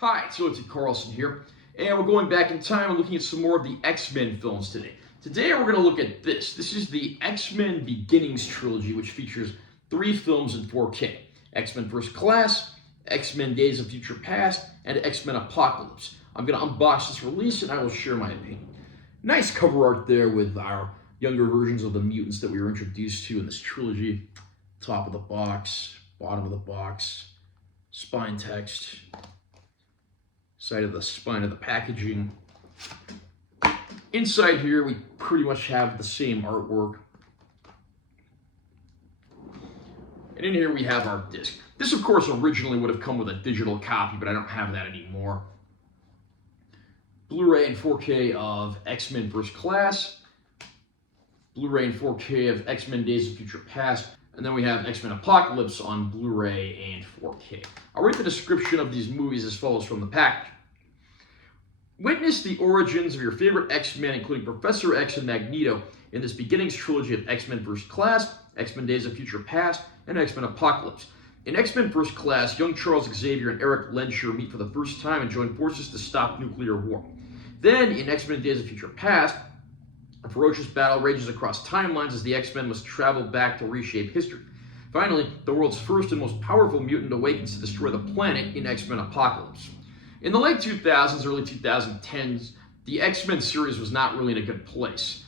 Hi, it's Timothy Carlson here, and we're going back in time and looking at some more of the X-Men films today. Today we're going to look at this. This is the X-Men Beginnings Trilogy, which features 3 films in 4K. X-Men First Class, X-Men Days of Future Past, and X-Men Apocalypse. I'm going to unbox this release and I will share my opinion. Nice cover art there with our younger versions of the mutants that we were introduced to in this trilogy. Top of the box, bottom of the box, spine text, side of the spine of the packaging. Inside here, we pretty much have the same artwork. And in here we have our disc. This, of course, originally would have come with a digital copy, but I don't have that anymore. Blu-ray and 4K of X-Men First Class. Blu-ray and 4K of X-Men Days of Future Past. And then we have X-Men Apocalypse on Blu-ray and 4K. I'll read the description of these movies as follows from the package. Witness the origins of your favorite X-Men, including Professor X and Magneto, in this beginnings trilogy of X-Men First Class, X-Men Days of Future Past, and X-Men Apocalypse. In X-Men First Class, young Charles Xavier and Eric Lensher meet for the first time and join forces to stop nuclear war. Then, in X-Men Days of Future Past, a ferocious battle rages across timelines as the X-Men must travel back to reshape history. Finally, the world's first and most powerful mutant awakens to destroy the planet in X-Men Apocalypse. In the late 2000s, early 2010s, the X-Men series was not really in a good place.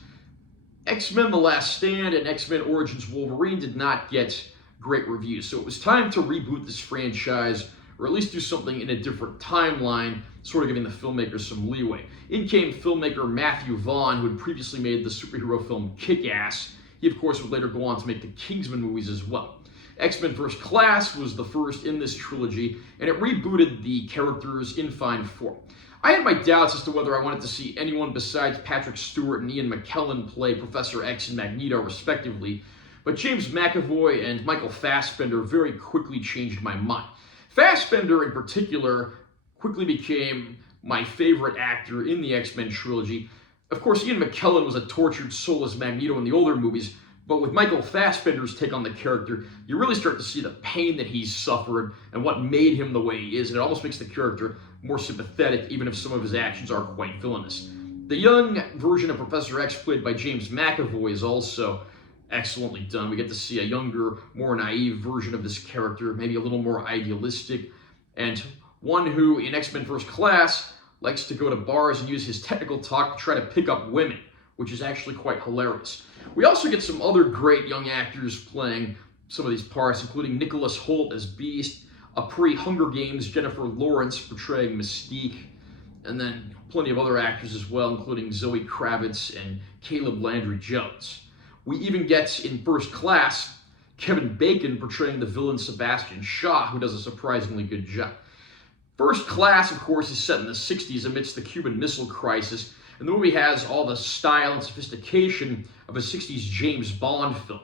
X-Men The Last Stand and X-Men Origins Wolverine did not get great reviews, so it was time to reboot this franchise, or at least do something in a different timeline, sort of giving the filmmakers some leeway. In came filmmaker Matthew Vaughn, who had previously made the superhero film Kick-Ass. He, of course, would later go on to make the Kingsman movies as well. X-Men First Class was the first in this trilogy, and it rebooted the characters in fine form. I had my doubts as to whether I wanted to see anyone besides Patrick Stewart and Ian McKellen play Professor X and Magneto, respectively, but James McAvoy and Michael Fassbender very quickly changed my mind. Fassbender, in particular, quickly became my favorite actor in the X-Men trilogy. Of course, Ian McKellen was a tortured, soulless Magneto in the older movies, but with Michael Fassbender's take on the character, you really start to see the pain that he's suffered and what made him the way he is, and it almost makes the character more sympathetic, even if some of his actions are quite villainous. The young version of Professor X, played by James McAvoy, is also excellently done. We get to see a younger, more naive version of this character, maybe a little more idealistic, and one who, in X-Men First Class, likes to go to bars and use his technical talk to try to pick up women, which is actually quite hilarious. We also get some other great young actors playing some of these parts, including Nicholas Hoult as Beast, a pre-Hunger Games Jennifer Lawrence portraying Mystique, and then plenty of other actors as well, including Zoe Kravitz and Caleb Landry Jones. We even get, in First Class, Kevin Bacon portraying the villain Sebastian Shaw, who does a surprisingly good job. First Class, of course, is set in the 60s amidst the Cuban Missile Crisis, and the movie has all the style and sophistication of a 60s James Bond film.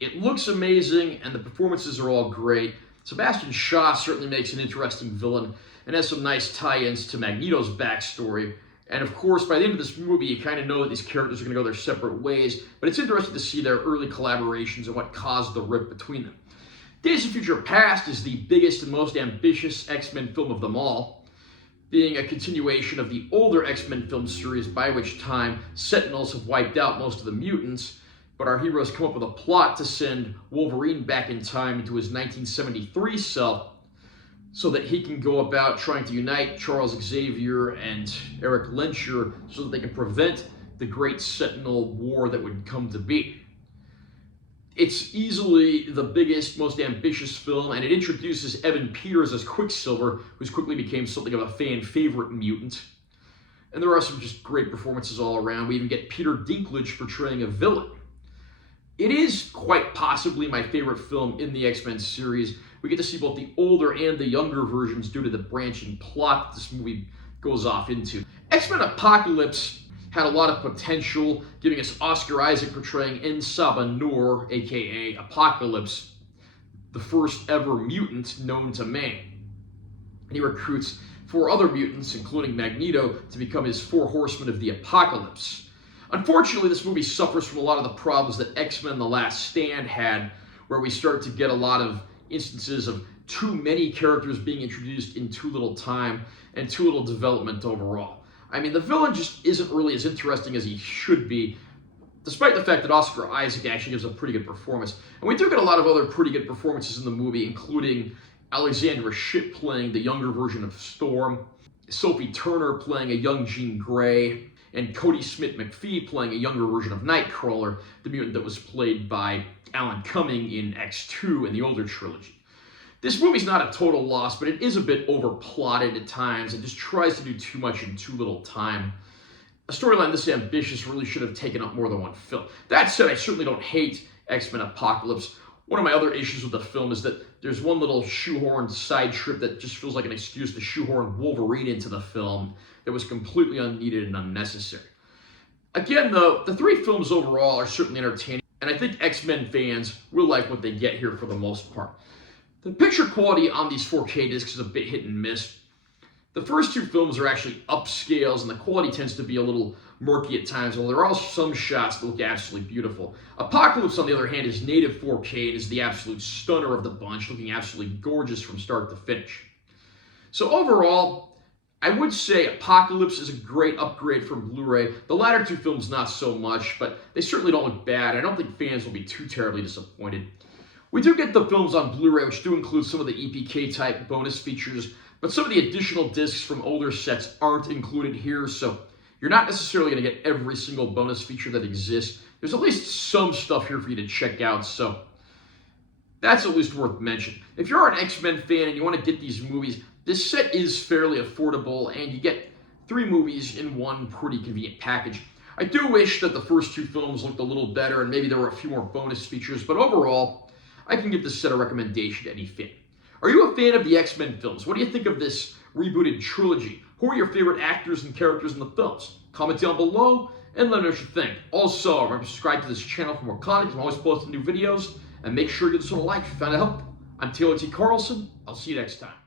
It looks amazing, and the performances are all great. Sebastian Shaw certainly makes an interesting villain, and has some nice tie-ins to Magneto's backstory. And of course, by the end of this movie, you kind of know that these characters are going to go their separate ways, but it's interesting to see their early collaborations and what caused the rift between them. Days of Future Past is the biggest and most ambitious X-Men film of them all, being a continuation of the older X-Men film series, by which time Sentinels have wiped out most of the mutants, but our heroes come up with a plot to send Wolverine back in time into his 1973 self so that he can go about trying to unite Charles Xavier and Eric Lensher so that they can prevent the great Sentinel War that would come to be. It's easily the biggest, most ambitious film, and it introduces Evan Peters as Quicksilver, who's quickly became something of a fan favorite mutant. And there are some just great performances all around. We even get Peter Dinklage portraying a villain. It is quite possibly my favorite film in the X-Men series. We get to see both the older and the younger versions due to the branching plot that this movie goes off into. X-Men Apocalypse had a lot of potential, giving us Oscar Isaac portraying Ensaba Noor, aka Apocalypse, the first ever mutant known to man. And he recruits 4 other mutants, including Magneto, to become his 4 horsemen of the Apocalypse. Unfortunately, this movie suffers from a lot of the problems that X-Men The Last Stand had, where we start to get a lot of instances of too many characters being introduced in too little time and too little development overall. I mean, the villain just isn't really as interesting as he should be, despite the fact that Oscar Isaac actually gives a pretty good performance. And we do get a lot of other pretty good performances in the movie, including Alexandra Shipp playing the younger version of Storm, Sophie Turner playing a young Jean Grey, and Cody Smith-McPhee playing a younger version of Nightcrawler, the mutant that was played by Alan Cumming in X2 in the older trilogy. This movie's not a total loss, but it is a bit overplotted at times. It just tries to do too much in too little time. A storyline this ambitious really should have taken up more than one film. That said, I certainly don't hate X-Men Apocalypse. One of my other issues with the film is that there's one little shoehorned side trip that just feels like an excuse to shoehorn Wolverine into the film that was completely unneeded and unnecessary. Again, though, the three films overall are certainly entertaining, and I think X-Men fans will like what they get here for the most part. The picture quality on these 4K discs is a bit hit and miss. The first two films are actually upscales, and the quality tends to be a little murky at times, although there are some shots that look absolutely beautiful. Apocalypse, on the other hand, is native 4K and is the absolute stunner of the bunch, looking absolutely gorgeous from start to finish. So overall, I would say Apocalypse is a great upgrade from Blu-ray. The latter two films, not so much, but they certainly don't look bad. I don't think fans will be too terribly disappointed. We do get the films on Blu-ray, which do include some of the EPK-type bonus features, but some of the additional discs from older sets aren't included here, so you're not necessarily going to get every single bonus feature that exists. There's at least some stuff here for you to check out, so that's at least worth mentioning. If you're an X-Men fan and you want to get these movies, this set is fairly affordable, and you get 3 movies in one pretty convenient package. I do wish that the first 2 films looked a little better, and maybe there were a few more bonus features, but overall, I can give this set a recommendation to any fan. Are you a fan of the X-Men films? What do you think of this rebooted trilogy? Who are your favorite actors and characters in the films? Comment down below and let me know what you think. Also, remember to subscribe to this channel for more content. I'm always posting new videos. And make sure you give this one a like if you found it helpful. I'm Taylor T. Carlson. I'll see you next time.